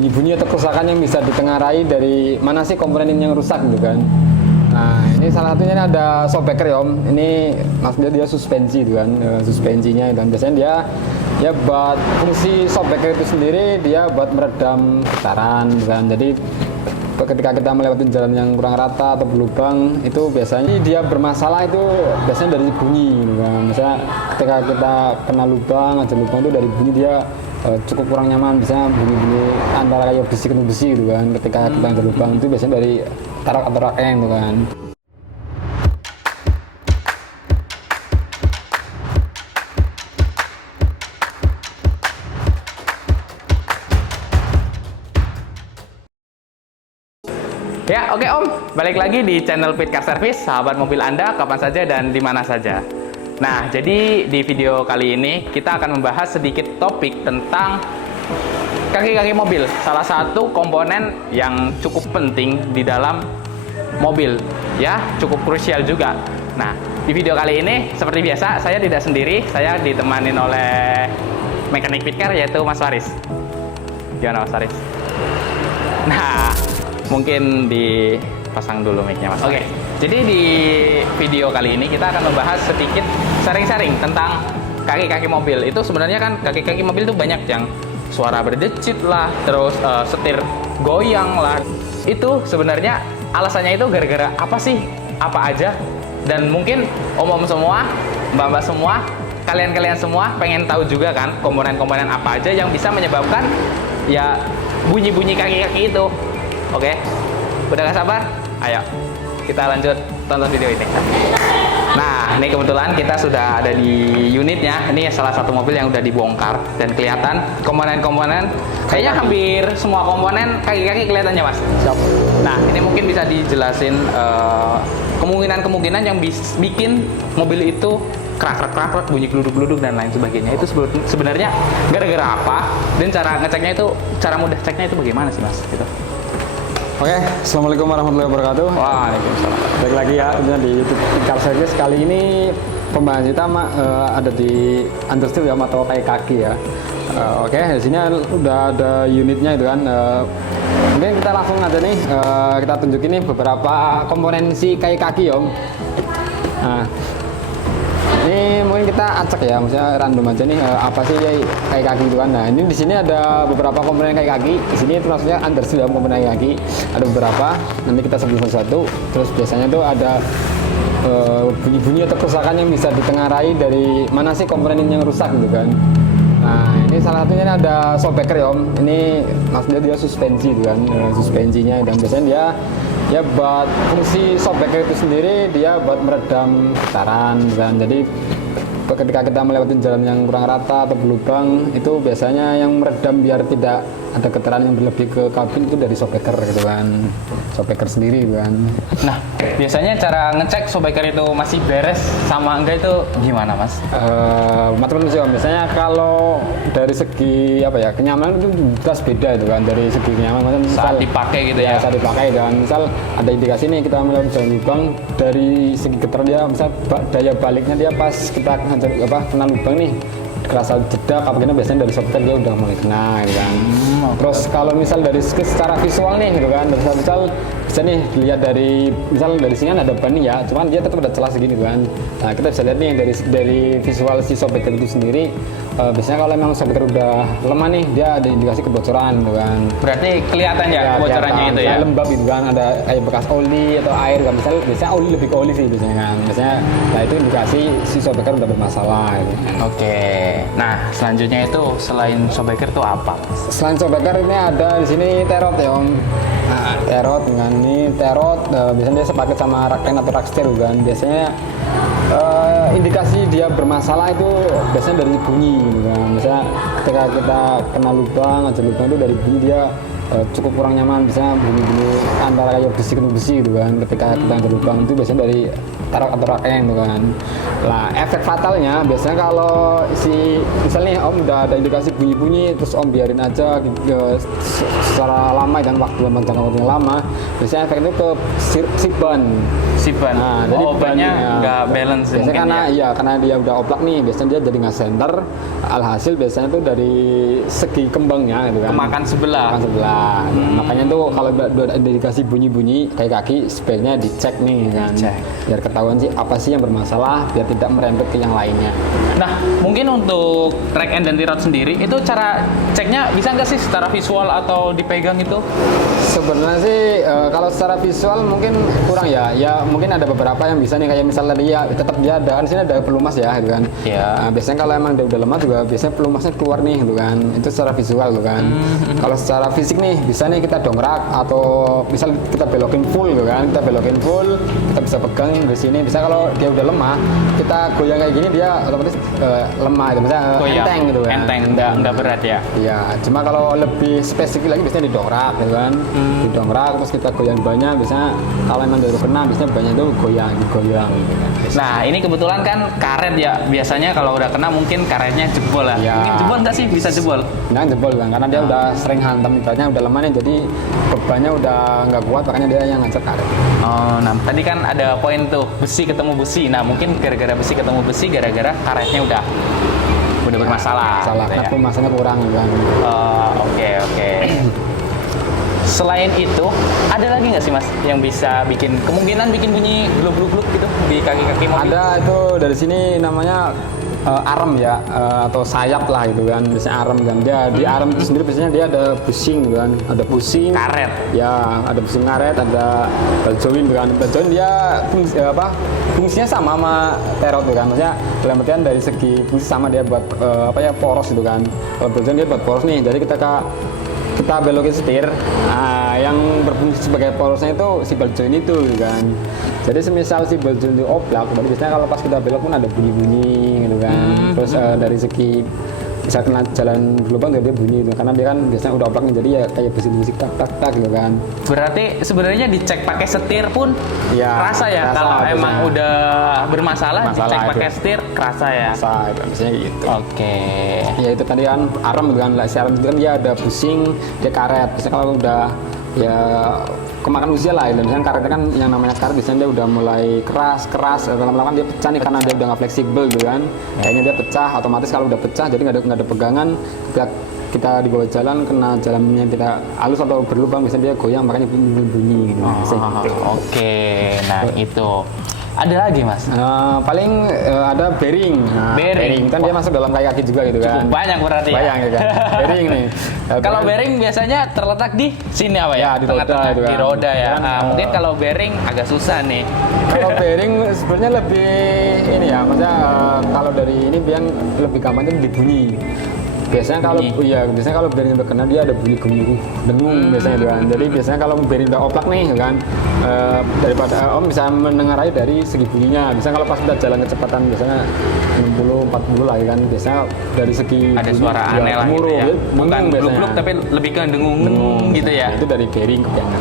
bunyi-bunyi atau kerusakan yang bisa ditengarai dari mana sih komponen ini yang rusak gitu kan. Nah ini salah satunya ini ada shockbreaker ya Om. Ini maksudnya dia suspensi gitu kan, suspensinya dan biasanya dia ya buat fungsi shockbreaker itu sendiri dia buat meredam getaran gitu kan. Jadi ketika kita melewati jalan yang kurang rata atau berlubang itu biasanya dia bermasalah itu biasanya dari bunyi gitu kan. Misalnya ketika kita kena lubang aja lubang itu dari bunyi dia cukup kurang nyaman, biasanya bunyi-bunyi antara kayak besi kena besi gitu kan. Ketika kita ada lubang itu biasanya dari tarak atau rakeng gitu kan. Ya, oke Om. Balik lagi di channel Fit Car Service, sahabat mobil Anda kapan saja dan di mana saja. Nah, jadi di video kali ini kita akan membahas sedikit topik tentang kaki-kaki mobil. Salah satu komponen yang cukup penting di dalam mobil, ya, cukup krusial juga. Nah, di video kali ini seperti biasa saya tidak sendiri, saya ditemanin oleh mekanik Fit Car yaitu Mas Faris. Gimana Mas Faris? Nah, mungkin dipasang dulu mic-nya Mas. Oke, jadi di video kali ini kita akan membahas sedikit sharing-sharing tentang kaki-kaki mobil. Itu sebenarnya kan kaki-kaki mobil itu banyak yang suara berdecit lah, terus setir goyang lah. Itu sebenarnya alasannya itu gara-gara apa sih? Apa aja? Dan mungkin om-om semua, mbak-mbak semua, kalian-kalian semua pengen tahu juga kan komponen-komponen apa aja yang bisa menyebabkan ya bunyi-bunyi kaki-kaki itu. Oke, udah gak sabar? Ayo, kita lanjut tonton video ini. Nah, ini kebetulan kita sudah ada di unitnya. Ini salah satu mobil yang udah dibongkar dan kelihatan komponen-komponen. Kayaknya hampir semua komponen kaki-kaki kelihatannya, Mas. Siap. Nah, ini mungkin bisa dijelasin kemungkinan-kemungkinan yang bikin mobil itu krak-krak, bunyi geluduk-geluduk dan lain sebagainya. Itu sebenarnya gara-gara apa? Dan cara ngeceknya itu, cara mudah ceknya itu bagaimana sih, Mas? Gitu. Oke, assalamualaikum warahmatullahi wabarakatuh. Waalaikumsalam. Balik lagi ya di YouTube Car Service. Kali ini pembahasan kita ada di understeel ya atau kayak kaki ya. Oke, di sini udah ada unitnya itu kan. Mungkin kita langsung aja nih kita tunjukin nih beberapa komponen si kayak kaki Om. Nah, ini mungkin kita acak ya, maksudnya random aja nih apa sih kayak kaki itu kan. Nah ini di sini ada beberapa komponen kayak kaki. Di sini itu maksudnya understeel dalam komponen kayak kaki. Ada beberapa. Nanti kita sebut satu. Terus biasanya tuh ada bunyi-bunyi atau kerusakan yang bisa ditengarai dari mana sih komponen ini yang rusak gitu kan. Nah ini salah satunya ini ada shockbreaker ya Om. Ini maksudnya dia suspensi gitu kan, suspensinya dan biasanya dia ya buat fungsi shockbreaker itu sendiri dia buat meredam getaran dan jadi ketika kita melewati jalan yang kurang rata atau berlubang itu biasanya yang meredam biar tidak ada getaran yang berlebih ke kabin itu dari shockbreaker gitu kan, shockbreaker sendiri gitu kan. Nah, biasanya cara ngecek shockbreaker itu masih beres sama enggak itu gimana, Mas? Macam-macam sih Om. Biasanya kalau dari segi apa ya kenyamanan itu jelas beda itu kan, dari segi kenyamanan Saat dipakai gitu ya. Saat dipakai dan misal ada indikasi nih kita melewati jalan lubang dari segi getaran dia misal daya baliknya dia pas kita kena lubang nih kerasa jedak apa gini biasanya dari shockbreaker dia udah mulai kena gitu kan. Terus kalau misal dari secara visual nih gitu kan, misal bisa nih dilihat dari misal dari sini kan ada ban nih ya, cuman dia tetap ada celah segini gitu kan. Nah kita bisa lihat nih dari visual si shockbreaker itu sendiri. Biasanya kalau memang shockbreaker udah lemah nih dia ada indikasi kebocoran gitu kan. Berarti kelihatan ya kebocorannya itu ya? Lembab gitu kan, ada kayak bekas oli atau air kan. Biasanya oli lebih ke oli sih biasanya kan. Biasanya nah itu indikasi si shockbreaker udah bermasalah gitu kan. Oke. Nah, selanjutnya itu selain shockbreaker itu apa? Selain shockbreaker ini ada di sini terot ya Om. Nah, terot dengan ini terot biasanya dia sepaket sama raken atau rakstir kan. Biasanya indikasi dia bermasalah itu biasanya dari bunyi gitu kan. Misalnya ketika kita kena lubang itu dari bunyi dia cukup kurang nyaman, biasanya bunyi-bunyi antara kayak besi kena besi gitu kan. Ketika kita ada lubang itu biasanya dari tarak-taraknya gitu kan. Lah efek fatalnya biasanya kalau misalnya Om udah ada indikasi bunyi-bunyi terus Om biarin aja secara lama dan jangka waktu yang lama, biasanya efek itu ke si ban. Nah, jadi bannya nggak balance biasanya karena dia udah oplak nih, biasanya dia jadi nggak center. Alhasil biasanya tuh dari segi kembangnya gitu kan. Kemakan sebelah. Makanya tuh kalau ada indikasi bunyi-bunyi kayak kaki, sebaiknya dicek nih kan. Biar ketahuan sih apa sih yang bermasalah, biar tidak merembet ke yang lainnya. Nah, mungkin untuk track and anti rot sendiri, itu cara ceknya bisa nggak sih secara visual atau dipegang itu? Sebenarnya sih kalau secara visual mungkin kurang ya. Ya mungkin ada beberapa yang bisa nih, kayak misalnya dia tetap dia ada kan sini ada pelumas ya gitu kan. Nah, biasanya kalau emang dia udah lemah juga biasanya pelumasnya keluar nih gitu kan. Itu secara visual gitu kan. Kalau secara fisik nih bisa nih kita dongkrak atau misal kita belokin full gitu kan. Kita belokin full, kita bisa pegang di sini. Bisa kalau dia udah lemah, kita goyang kayak gini dia otomatis lemah itu, misalnya enteng gitu kan. Enteng, nggak berat ya. Iya, cuma kalau lebih spesifik lagi biasanya didongkrak gitu kan. Didongkrak terus kita goyang banyak, biasanya kalau emang baru kena biasanya banyak itu goyang gitu kan. Nah, ini kebetulan kan karet ya. Biasanya kalau udah kena mungkin karetnya jebol lah. Mungkin jebol nggak sih? Bisa jebol? Nah, jebol kan, karena dia udah sering hantam ibaratnya udah lemah nih, jadi bebannya udah nggak kuat, makanya dia yang ngajak karet. Nah tadi kan ada poin tuh besi ketemu besi. Nah mungkin gara-gara besi ketemu besi, gara-gara karetnya udah bermasalah. Gitu ya. Masalahnya kurang kan. Oke. Selain itu, ada lagi nggak sih Mas yang bisa kemungkinan bikin bunyi gluk-gluk gitu di kaki-kaki mobil? Ada, itu dari sini namanya arem ya, atau sayap lah gitu kan, biasanya arem kan. Dia di arem itu sendiri biasanya dia ada busing gitu kan, ada busing karet ya, ada busing karet, ada ball joint gitu kan. Ball joint dia fungsinya sama terot gitu kan, maksudnya dalam artian dari segi fungsi sama, dia buat poros gitu kan. Kalau ball joint dia buat poros nih, jadi kita belokin setir, yang berfungsi sebagai porosnya itu si ball joint itu gitu kan. Jadi semisal si ball joint itu oblak, berarti biasanya kalau pas kita belok pun ada bunyi-bunyi gitu kan. Terus dari segi bisa kena jalan berlubang dia bunyi itu, karena dia kan biasanya udah oblak nih, jadi ya kayak bisik-bisik tak gitu kan. Berarti sebenarnya dicek pakai setir pun kerasa ya, kalau emang udah bermasalah dicek pakai setir kerasa ya. Kerasa itu biasanya gitu. Oke. Ya itu tadi kan arem gitu kan, si arem itu kan dia ada busing, dia karet. Biasanya kalau udah ya kemakan usia lah, misalnya karetnya kan yang namanya karet biasanya dia udah mulai keras lama-lama kan dia pecah nih, karena dia udah nggak fleksibel gitu kan. Kayaknya dia pecah, otomatis kalau udah pecah jadi nggak ada pegangan, kita di bawah jalan kena jalannya kita halus atau berlubang, biasanya dia goyang makanya bunyi gitu. Oke. Nah itu ada lagi Mas? Paling ada bearing. Bearing kan dia masuk dalam kaki juga gitu kan. Cukup banyak berarti. Banyak gitu kan. Bearing nih. Kalau bearing biasanya terletak di sini apa ya? Di tengah-tengah di roda ya. Mungkin kalau bearing agak susah nih. Kalau bearing sebenarnya lebih ini ya, maksudnya kalau dari ini biang lebih gampangnya dibunyi. Biasanya kalau bearing udah kena dia ada bunyi dengung biasanya gitu kan. Jadi biasanya kalau bearing udah oplak nih gitu kan, daripada Om bisa mendengar aja dari segi bunyinya. Biasanya kalau pas kita jalan kecepatan biasanya 60-40 lah ya kan, biasanya dari segi ada suara aneh lah gitu ya. Bukan gluk-gluk tapi lebih ke dengung gitu ya. Itu dari bearing kebanyakan.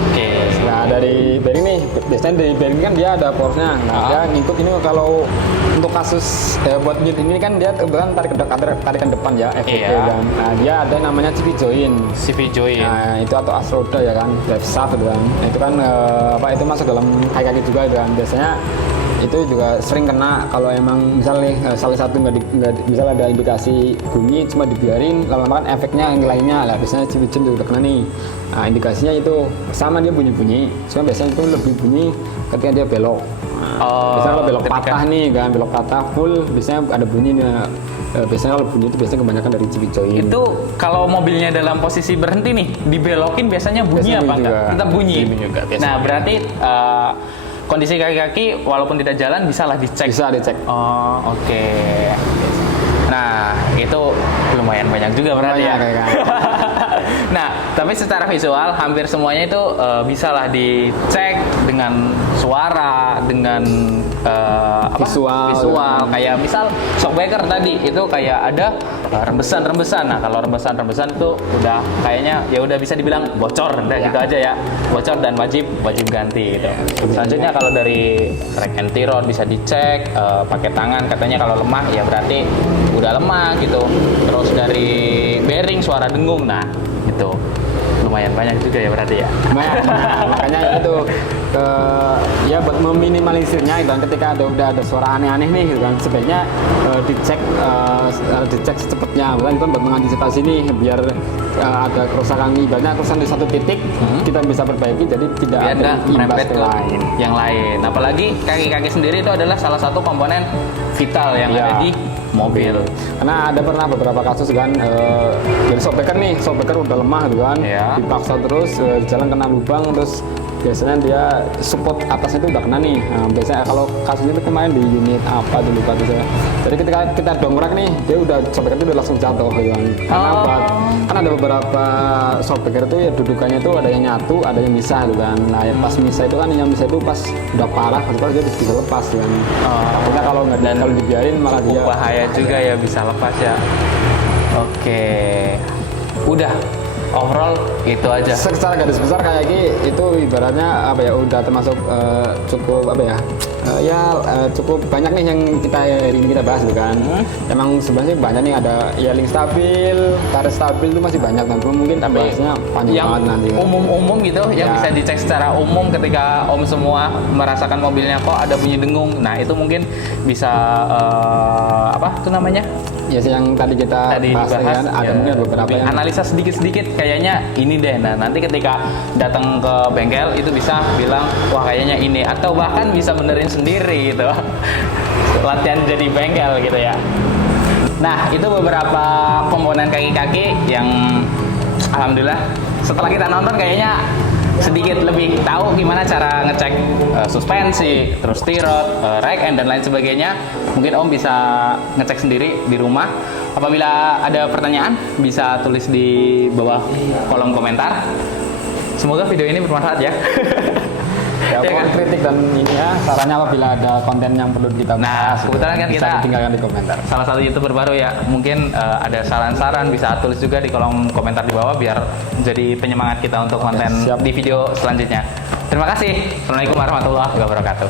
Oke. Nah dari bearing nih, biasanya dari bearing kan dia ada porosnya. Nah dia ngikut ini kalau untuk kasus buat unit ini kan dia kebetulan tarikan depan ya, FVP kan. Nah dia ada namanya CV joint. Nah itu atau asroda ya kan, drive shaft gitu kan. Nah, itu kan itu masuk dalam kaki juga gitu kan. Biasanya itu juga sering kena kalau emang misalnya salah satu misal ada indikasi bunyi cuma dibiarin, lama-lama kan efeknya yang lainnya lah, biasanya CV joint juga kena nih. Nah indikasinya itu sama, dia bunyi-bunyi, cuma biasanya itu lebih bunyi ketika dia belok. Biasanya kalau belok patah nih kan, belok patah full biasanya ada bunyinya. Biasanya kalau bunyi itu biasanya kebanyakan dari CV joint. Itu kalau mobilnya dalam posisi berhenti nih, dibelokin biasanya bunyi apa enggak? Tetap bunyi. Juga, nah berarti kondisi kaki-kaki walaupun tidak jalan bisalah dicek. Bisa dicek. Oke. Nah itu lumayan banyak juga berarti ya. Nah tapi secara visual hampir semuanya itu bisalah dicek dengan suara, dengan visual. Kayak misal shockbreaker tadi itu kayak ada rembesan. Nah, kalau rembesan itu udah kayaknya ya udah bisa dibilang bocor, udah gitu aja ya. Bocor dan wajib ganti gitu. Selanjutnya kalau dari rack anti-rod bisa dicek pakai tangan, katanya kalau lemah ya berarti udah lemah gitu. Terus dari bearing suara dengung, nah itu lumayan banyak juga ya berarti ya. Nah, makanya itu ya buat meminimalisirnya gitu kan, ketika udah ada suara aneh-aneh nih gitu kan, sebaiknya dicek secepatnya bukan itu buat mengantisipasi nih biar ada kerusakan, ibaratnya kerusakan di satu titik kita bisa perbaiki jadi tidak Biar ada nggak imbas merembet ke ke lain. yang lain. Apalagi kaki-kaki sendiri itu adalah salah satu komponen vital yang Iya. ada di mobil. Karena ada pernah beberapa kasus kan dari shockbreaker udah lemah gitu kan, Iya. dipaksa terus di jalan kena lubang, terus biasanya dia support atasnya itu udah kena nih. Nah, biasanya kalau kasusnya itu kemarin di unit apa dulu lupa tuh saya. Jadi ketika kita dongkrak nih, dia udah shockbreaker itu udah langsung jatuh gitu kan. Karena apa? Kan ada beberapa shockbreaker itu ya dudukannya itu ada yang nyatu, ada yang misah gitu kan. Nah, yang pas misah itu kan yang misah itu pas udah parah, pas dia bisa lepas gitu kan. Takutnya kalau nggak kalau dibiarin malah dia Bahaya juga ya, bisa lepas ya. Oke. Udah overall itu aja. secara garis besar kayak gini itu ibaratnya apa ya udah termasuk cukup apa ya cukup banyak nih yang hari ini kita bahas gitu kan. Emang sebenarnya banyak nih, ada ya link stabil, tarik stabil itu masih banyak kan, mungkin bahasnya panjang Yang banget nanti kan. umum gitu yang Ya. bisa dicek secara umum ketika Om semua merasakan mobilnya kok ada bunyi dengung. Nah, itu mungkin bisa apa tuh namanya? Ya sih yang tadi kita bahas dibahas, kan, ada ya, mungkin beberapa yang analisa sedikit-sedikit kayaknya ini deh. Nah, nanti ketika datang ke bengkel itu bisa bilang wah kayaknya ini, atau bahkan bisa benerin sendiri gitu. Latihan jadi bengkel gitu ya. Nah, itu beberapa komponen kaki-kaki yang alhamdulillah setelah kita nonton kayaknya sedikit lebih tahu gimana cara ngecek suspensi, terus tirot, rack end dan lain sebagainya. Mungkin Om bisa ngecek sendiri di rumah. Apabila ada pertanyaan bisa tulis di bawah kolom komentar. Semoga video ini bermanfaat ya. ya, Ya kan? kritik dan ini ya sarannya apabila ada konten yang perlu kita bahas. Nah, kebetulan kan bisa kita tinggalkan di komentar. salah satu YouTuber baru ya, mungkin ada saran-saran bisa tulis juga di kolom komentar di bawah biar jadi penyemangat kita untuk konten siap. di video selanjutnya. Terima kasih. Assalamualaikum warahmatullahi wabarakatuh.